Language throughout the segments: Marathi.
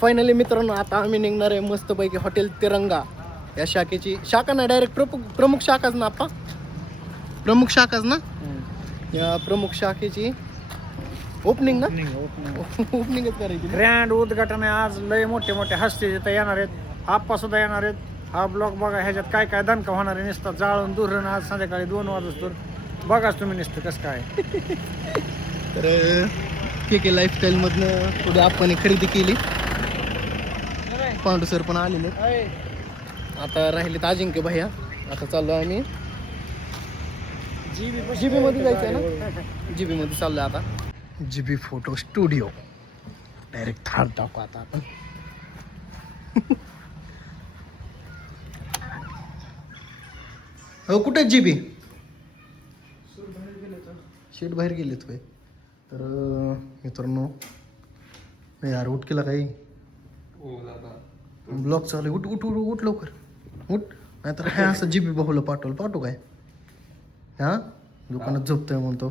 फायनली मित्रांनो आता आम्ही निघणार आहे मस्तपैकी हॉटेल तिरंगा या शाखेची शाखा ना डायरेक्ट प्रमुख शाखाच ना आपा प्रमुख शाखाच ना या प्रमुख शाखेची ओपनिंग ना ओपनिंगच करायची ग्रँड उद्घाटन आहे आज. लय मोठे मोठे हस्ते तिथे येणार आहेत, आप्पा सुद्धा येणार आहेत. हा ब्लॉग बघा, ह्याच्यात काय काय दणका होणार आहे. नुसतं जाळून दुरण आज संध्याकाळी 2 वाजता बघाच तुम्ही नुसतं कसं काय. तर के लाईफस्टाईलमधनं पुढे आपण खरेदी केली. पांडू सर पण आलेले आता राहिलेत अजिंक्य भैया. आता चाललो आम्ही जीबी मध्ये जायचं ना, जीबी मध्ये चाललोय आता. जीबी फोटो स्टुडिओ डायरेक्ट थांब टाकू आता आपण. हो कुठे जीबी शेट बाहेर गेलेत होय. तर मित्रांनो यार उठ केला काही ब्लॉग चालू उठ उठ उठ उठ लवकर उठ, नाहीतर हे असं जीबी बहुलं पाठवू काय. हा दुकानात झोपतोय म्हणतो,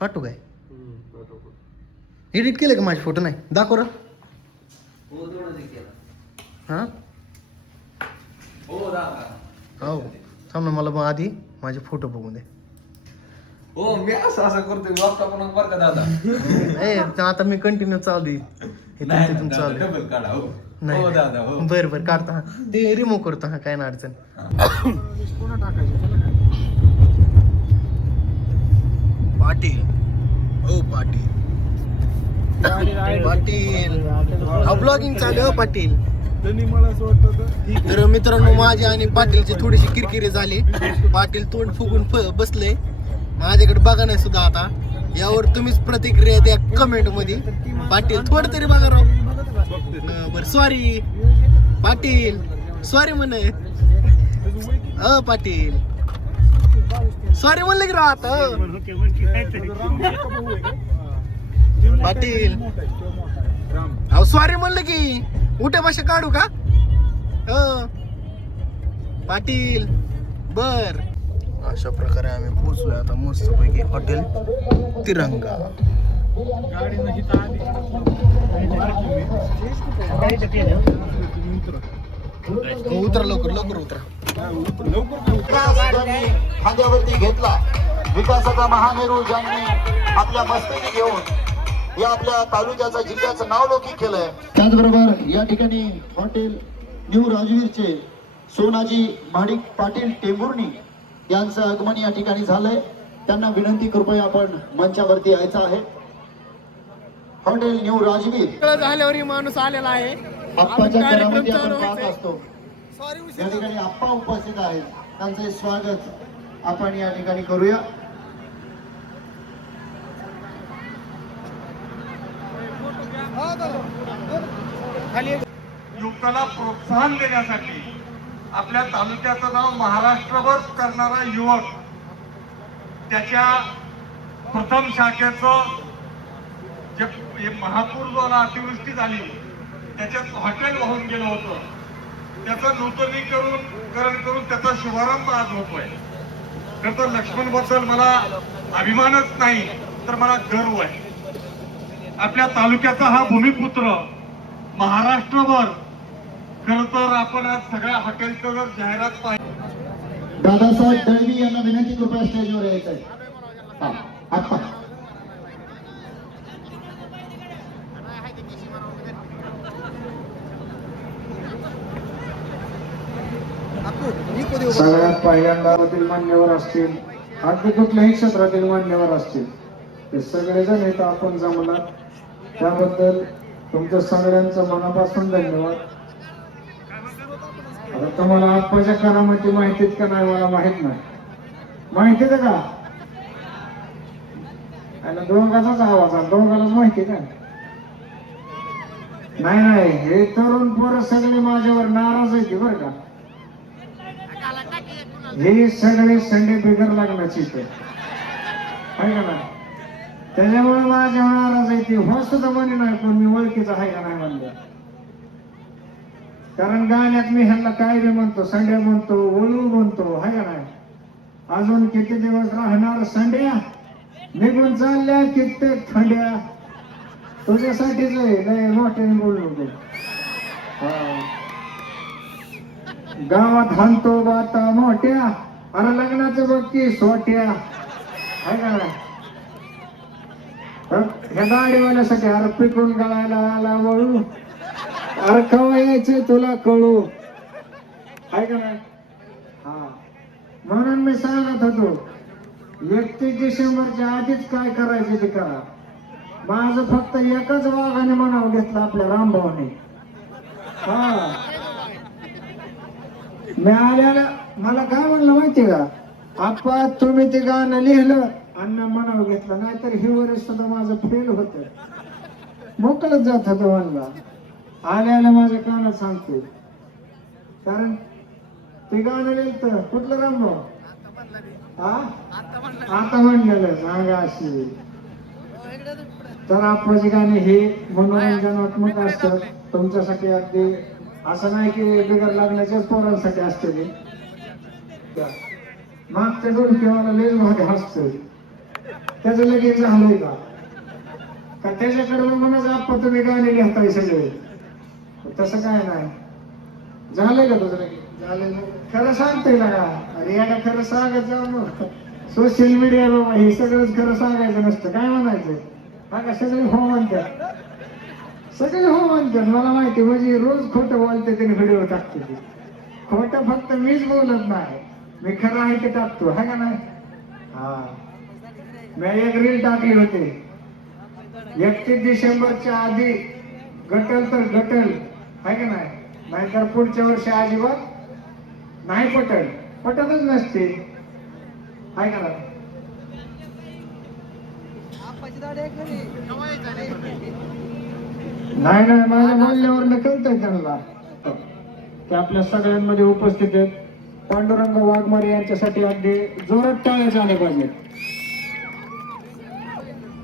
पाठवू काय. एडिट केलं का माझे फोटो? नाही दाखव रा. हां हो थांब ना, मला मग आधी माझे फोटो बघून दे. हो मी असं करतोय वापटा पण बरं का दादा. आता मी कंटिन्यू चालू हे तिथून चालू डबल काढा. हो नाही हो दादा हो. बरं काढता हा ते रिमूव्ह करतो. हा काय ना अडचण. पुन्हा टाकायचं पाटील हो पाटील पाटील हा ब्लॉगिंग चालू आहे. पाटील मला असं वाटतं तर मित्रांनो माझी आणि पाटीलची थोडीशी किरकिरी झाली. पाटील तोंड फुगून बसले माझ्याकडे बघा नाही सुद्धा. आता यावर तुम्हीच प्रतिक्रिया द्या कमेंट मध्ये. पाटील थोडं तरी बघा राव. बर सॉरी पाटील, सॉरी म्हणे. पाटील सॉरी म्हणलं की राव आता. पाटील अहो सॉरी म्हणलं की उठ्या भाषा काढू का पाटील. बर अशा प्रकारे आम्ही पोहोचलोय आता मस्तपैकी हॉटेल तिरंगा. उतरा लवकर लवकर उतरा. खांद्यावरती घेतला विकासाचा महामेरू ज्यांनी आपल्या मस्तकी घेऊन या आपल्या तालुक्याचा जिल्ह्याचं नाव लौकिक केलंय. त्याचबरोबर या ठिकाणी हॉटेल न्यू राजवीरचे सोनाजी माणिक पाटील टेंभुर्णी यांचं आगमन या ठिकाणी झालंय. त्यांना विनंती कृपया आपण मंचावरती यायचं आहे. हॉटेल न्यू राजवीर झाल्यावर माणूस आलेला आहे. आप्पाच्या घरामध्ये आपण पाहत असतो. या ठिकाणी आप्पा उपस्थित आहेत, त्यांचे स्वागत आपण या ठिकाणी करूया. युवकाला प्रोत्साहन देण्यासाठी आपल्या तालुक्याचं नाव महाराष्ट्रभर करणारा युवक त्याच्या प्रथम शाखेचं जे महापूर जो अतिवृष्टी झाली त्याच्यात हॉटेल वाहून गेलं होतं, त्याचं नूतनीकरण करून त्याचा शुभारंभ आज होतोय. खरं तर लक्ष्मण बद्दल मला अभिमानच नाही तर मला गर्व आहे. आपल्या तालुक्याचा हा भूमिपुत्र महाराष्ट्रभर. खरं तर आपण आज सगळ्या हॉटेलचं जर जाहिरात पाहिजे. दादासाहेब दळवी यांना विनंती कृपया स्टेजवर यायचं आहे. आप्पा सगळ्यात पहिल्यांदातील मान्यवर असतील, अगदी कुठल्याही क्षेत्रातील मान्यवर असतील, ते सगळेजण इथं आपण जमला त्याबद्दल तुमच्या सगळ्यांचं मनापासून धन्यवाद. आता तुम्हाला आप्पाच्या कानामध्ये माहितीत का नाही मला माहित नाही. माहितीच का? आणि दोघांचाच आवाज आहे, दोघांनाच माहिती का? नाही हे तरुण पोरं सगळे माझ्यावर नाराज आहेत बरं का. हे सगळे संडे बिगर लागण्याची आहे का? त्याच्यामुळे माझ्या नाराज आहे ती. हो सुद्धा म्हणे नाही पण मी ओळखीचा आहे का नाही म्हणलं. कारण गाण्यात मी ह्यांना काय बी म्हणतो, संड्या म्हणतो, ओळू म्हणतो, आहे का नाही. अजून किती दिवस राहणार संड्या, निघून चालल्या कित्येक थंड्या. तुझ्यासाठीच आहे, नाही मोठ्याने बोलू नको. हा. गावात हाणतो बाता मोठ्या, अरे लग्नाचं बघ की सोट्या, आहे का नाही? ह्या गाडीवाल्यासाठी अरे पिकून गळायला आला वळू, अरे कवा यायचे तुला कळू, आहे का नाही? हा, म्हणून मी सांगत होतो 31 डिसेंबरच्या आधीच काय करायचे ते करा. माझं फक्त एकच वाघाने म्हणावं घेतलं आपल्या रामभाऊने. हा, मी आल्याला मला काय म्हणलं माहितीये का, आपा तुम्ही ते गाणं लिहिलं आणि म्हणावं घेतलं, नाहीतर ही वर्ष सुद्धा माझं फेल होत, मोकळच जात होतं म्हणला. आल्याला माझ्या कानात सांगतो, कारण ते गाणं लिहिलं कुठलं रामभाऊ, हा आता म्हणलेलं सांगा अशी. तर आपली गाणी हे मनोरंजनात्मक असतात तुमच्यासाठी, अगदी असं नाही की बिगर लागण्याच्याच पोरांसाठी असते. ते मागच्या डोलक्यावाला लय भाग हसतोय, त्याचं लगेच झालंय का त्याच्याकडे म्हणूनच आपण तुम्ही गाणी लिहताय सगळे, तसं काय नाही. झालंय का तुझं लगेच? झालंय. खरं सांगतोय ना का, अरे याला खरं सांगत जाऊ मग. सोशल मीडिया बाबा हे सगळंच खरं सांगायचं नसतं, काय म्हणायचं. हा का सगळे हो म्हणतात, सगळे हो म्हणतात. मला माहिती, म्हणजे रोज खोटं बोलते त्याने व्हिडिओ टाकते ते. खोटं फक्त मीच बोलत नाही, मी खरं आहे ते टाकतो, है का नाही? हा, मी एक रील टाकली होती 31 डिसेंबरच्या आधी गटल तर गटल, है का नाही? नाहीतर पुढच्या वर्षी अजिबात नाही पटल, पटतच नसते, है का नाही? नाही नाही, माझ्या बोलण्यावर कळतंय त्यांना ते आपल्या सगळ्यांमध्ये उपस्थित आहेत. पांडुरंग वाघमारे यांच्यासाठी अगदी जोरात टाळ्या झाल्या पाहिजेत.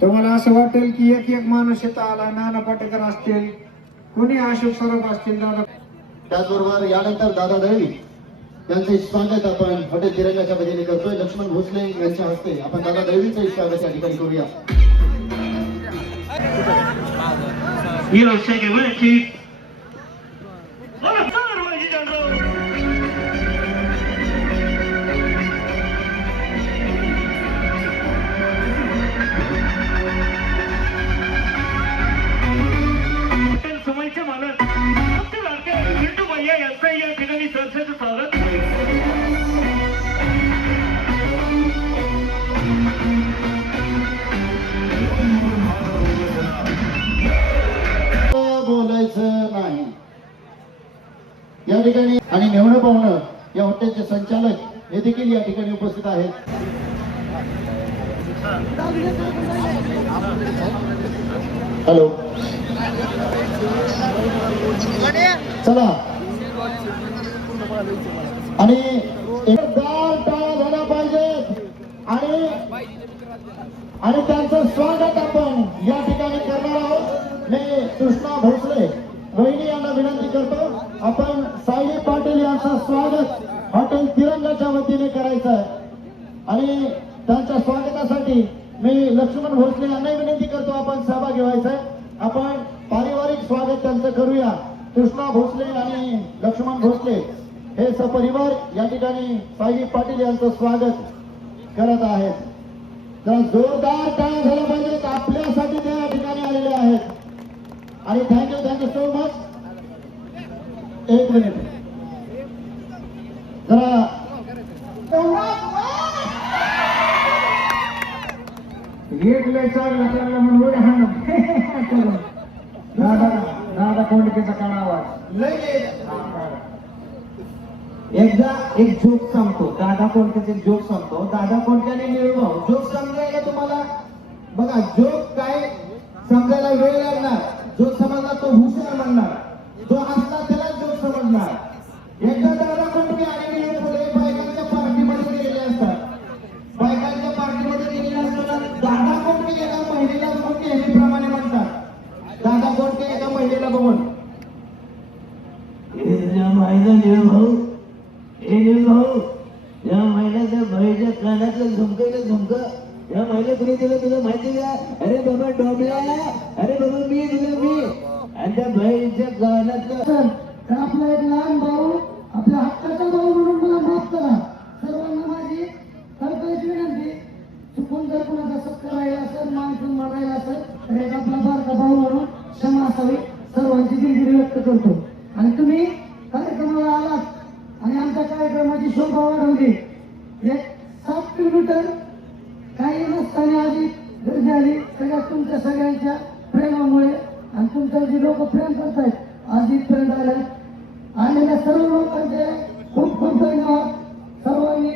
तुम्हाला असं वाटेल की एक एक माणूस इथं आला, नाना पाटेकर असतील, कुणी अशोक सरोफ असतील, दादा. त्याचबरोबर यानंतर दादा दळवी यांचे स्वागत आपण हॉटेल तिरंगाच्या वतीने करतोय. लक्ष्मण भोसले यांच्या हस्ते आपण दादा दळवीचं स्वागत या ठिकाणी करूया. समयचे मालक झेंडू भैया यांचं या ठिकाणी संस्थेचं स्वागत. बोलायचं नाही या ठिकाणी. आणि मेहुणं पाहुणं या हॉटेलचे संचालक हे देखील या ठिकाणी उपस्थित आहेत. हॅलो, चला. आणि एकदार टाळ्या झाल्या पाहिजेत आणि त्यांचं स्वागत आपण या ठिकाणी करणार आहोत. मी कृष्णा भोसले वहिनी यांना विनंती करतो, आपण साई पाटील यांचं स्वागत हॉटेल तिरंगाच्या वतीने करायचं आहे. आणि त्यांच्या स्वागतासाठी मी लक्ष्मण भोसले यांना विनंती करतो, आपण सहभागी व्हायचंय. आपण पारिवारिक स्वागत त्यांचं करूया. कृष्णा भोसले आणि लक्ष्मण भोसले हे सपरिवार या ठिकाणी साई पाटील यांचं स्वागत करत आहेत. तर जोरदार टाळ्या झाल्या पाहिजेत, आपल्यासाठी ते या ठिकाणी आलेले आहेत. आणि थँक्यू सो मच. एक मिनिट जरा एक लय चांगला चांगला म्हणून दादा दादा कोंडकेचा काढा आवाज. एकदा एक जोक सांगतो, दादा कोणत्याचे जोक सांगतो. दादा कोणत्याने निळभाऊ जोक समजायला तुम्हाला बघा, जोक काय समजायला वेळ लागणार. जो समजला तो हुशार म्हणणार, जो हसला त्याला जोक समजणार. एकदा दादा कोणते आणि निळपुढे बायकांच्या पार्टीमध्ये गेलेले असतात. बायकांच्या पार्टीमध्ये गेलेले असताना दादा कोणते एका महिलेला बघून नेहमीप्रमाणे म्हणतात. दादा कोणते एका महिलेला बघून, महिला निळभाऊ, हे भाऊ, या महिन्याच्या बहिणीच्या कानातलं झुमकं या महिला पैसे कुणी दिलं तुला माहिती का? अरे बाबा डोबल्या, अरे बाबा मी दिलं मी. आणि त्या बहिणीच्या गाण्याचं आपला एक लहान भाऊ, आपल्या हक्काचा भाऊ म्हणून मला माफ करा. सर्वांना माझी कळकळीची विनंती, चुकून जर कुणाचा सत्कार राहिला असेल, माणसून मारायला असेल, तर एक आपला बारका भाऊ म्हणून क्षमा असावी. सर्वांची दिलगिरी व्यक्त करतो. आणि तुम्ही कार्यक्रमाला आलात आणि आमच्या कार्यक्रमाची शोभा वाढवली. एक 7 किलोमीटर काही नसताना आधी गर्दी आली. सगळ्या तुमच्या सगळ्यांच्या प्रेमामुळे आणि तुमच्या जे लोक प्रेम करतायत आज इथपर्यंत आले. आलेल्या सर्व लोकांचे खूप खूप धन्यवाद. सर्वांनी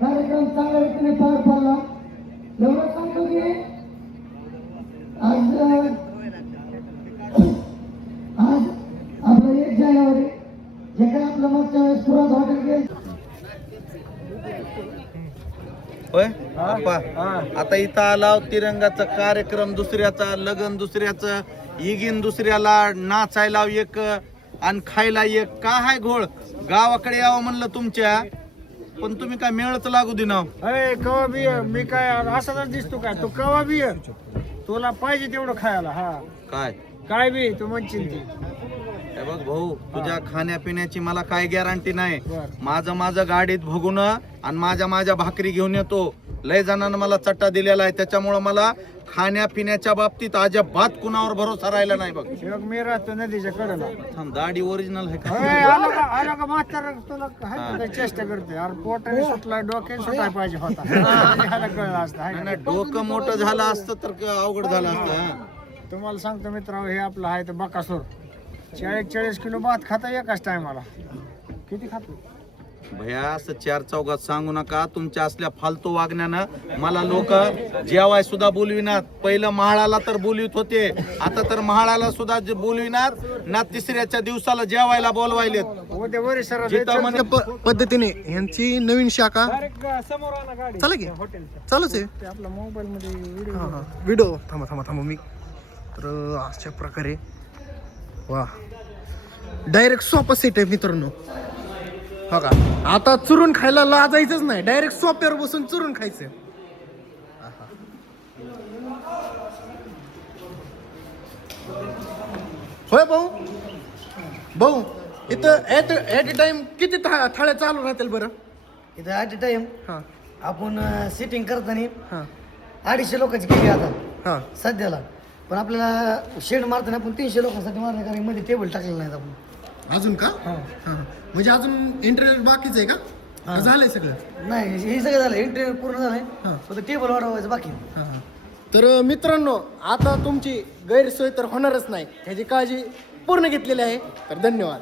कार्यक्रम चांगल्या रीतीने पार पाडला. एवढं सांगतो की आज आपलं 1 जानेवारी जे काय आपलं मागच्या वेळेस पुरात हॉटेल गेलं. होय आप्पा, आता इथं आला तिरंगाचा कार्यक्रम दुसऱ्याचा, लगन दुसऱ्याचं, इगिन दुसऱ्याला, नाचायला एक आणि खायला एक. काय हाय घोळ? गावाकडे यावं म्हणलं तुमच्या, पण तुम्ही काय मेळच लागू दिना. अरे कवा बी ये. मी काय असाच दिसतो काय? तू कवा बी ये. तुला पाहिजे तेवढं खायला. हा काय काय बी तू म्हणशील ती. हे बघ भाऊ, तुझ्या खाण्यापिण्याची मला काय गॅरंटी नाही. बर. माझं गाडीत भोगून आणि माझ्या भाकरी घेऊन येतो. लय जणांना मला चट्टा दिलेला आहे, त्याच्यामुळं मला खाण्यापिण्याच्या बाबतीत अजिबात कुणावर भरोसा राहिला नाही. बघ मी राहतो नदीच्या कडेला. थांब, दाढी ओरिजिनल आहे का? आला का म्हातारा तुला काय चेष्टा करते? अरे पोटाने सुटला, डोक्याने सुटाय पाहिजे होता. ह्याला कळलं असतं हाय का? नाही, डोकं मोठं झालं असतं तर अवघड झालं असतं. तुम्हाला सांगतो मित्रांनो, हे आपलं आहे तर बकासूर 40 किलो भात खाता एकाच टायमाला. किती खातो? भया असं 4 चौघात सांगू नका. तुमच्या असल्या फालतू वागण्यानं मला लोक जेवाय सुद्धा बोलविनात. पहिलं महाळाला तर बोलवीत होते, आता तर महाळाला सुद्धा बोलविनात ना. 3ऱ्या दिवसाला जेवायला बोलवायलेत. उद्या वरी सर जिथं म्हणजे पद्धतीने यांची नवीन शाखा समोर आणा गाडी. चला की हॉटेलचं चालूच आहे. ते आपल्या मोबाईल मध्ये व्हिडिओ. व्हिडिओ थांबा मी तर अशा प्रकारे वा डायरेक्ट सोफा सेट आहे मित्रांनो. हो का, आता चुरून खायला लाजायचंच नाही, डायरेक्ट सोफ्यावर बसून चुरून खायचं. होय भाऊ इथं ऍट अ टाइम किती थाळ्या चालू राहतील बरं? इथं ॲट अ टाइम हां आपण सिटिंग करताना हां 250 लोकांची केली आता हां सध्याला. पण आपल्याला शेड मारताना आपण 300 लोकांसाठी मारलं, कारण मध्ये टेबल टाकलेलं नाहीत आपण. अजून का? हां म्हणजे अजून इंटरव्ह्यू बाकीच आहे का? झालंय सगळं? नाही, हे सगळं झालं, इंटरव्ह्यू पूर्ण झालंय, हां. फक्त टेबल वाढवायचं बाकी. हां. तर मित्रांनो, आता तुमची गैरसोय तर होणारच नाही, ह्याची काळजी पूर्ण घेतलेली आहे. तर धन्यवाद.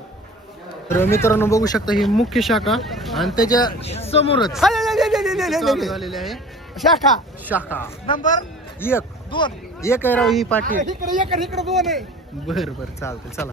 तर मित्रांनो बघू शकता ही मुख्य शाखा आणि त्याच्या समोरच चालू झालेली आहे शाखा नंबर एक 2. एक आहे राव ही पाटील. इकडे 2 आहे. बरं चालतंय चला.